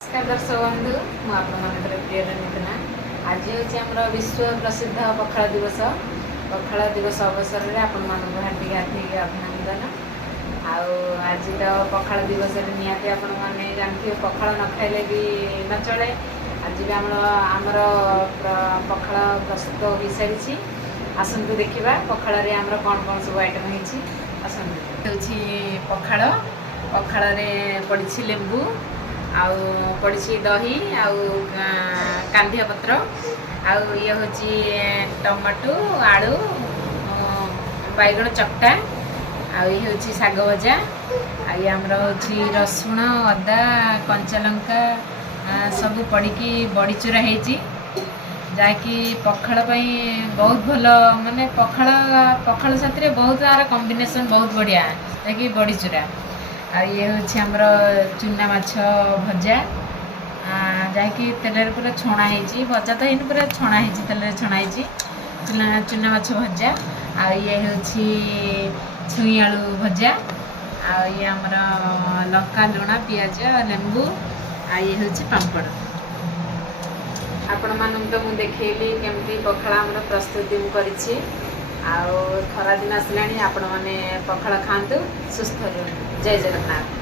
नमस्कार दर्शक बंधु मुझे प्रिय रंजना आज हूँ विश्व प्रसिद्ध पखाल दिवस अवसर में आपण हार्दिक हार्दिक अभिनंदन। आज तो पखाल दिवस निहाती आपण मैंने जानते पखाल न खाइले भी न चले। आज भी आमर पखाल प्रस्तुत हो सारी आसतु देखा पखाल कौन कौन सब आइटम होती आसतु पखाल पखाल पड़ी लेंबू आउ पड़ी दही आउ कांदिया पत्र आउ ये हूँ टमाटो आलू बैगण चकटा आउ ये हूँ शाग भजा आई आमर हूँ रसुण अदा कंचा लंका सब पड़ी बड़ी चूरा होती जहाँकि पखाल बहुत भल माने पखाल साथ बहुत तार कॉम्बिनेशन बहुत बढ़िया जहाँकि बड़ी चूरा आ ये हूँ आमर चुना माछ भजा जहाँकि तेल पूरा छणा हो भजा तो इन पूरा छणा हो तेल छणा हो चुना माछ भजा आ ये हूँ छुई आलू भजा आ ये आमर लंका लुण पियाज लेंबू आ ये हूँ पापड़। आपण मानू तो मुझे देखली केमती पखाल आमर प्रस्तुति मुझे खरा दिन आसला आपण मैंने पखाल खातु सुस्थ रुहतु। जय जगन्नाथ।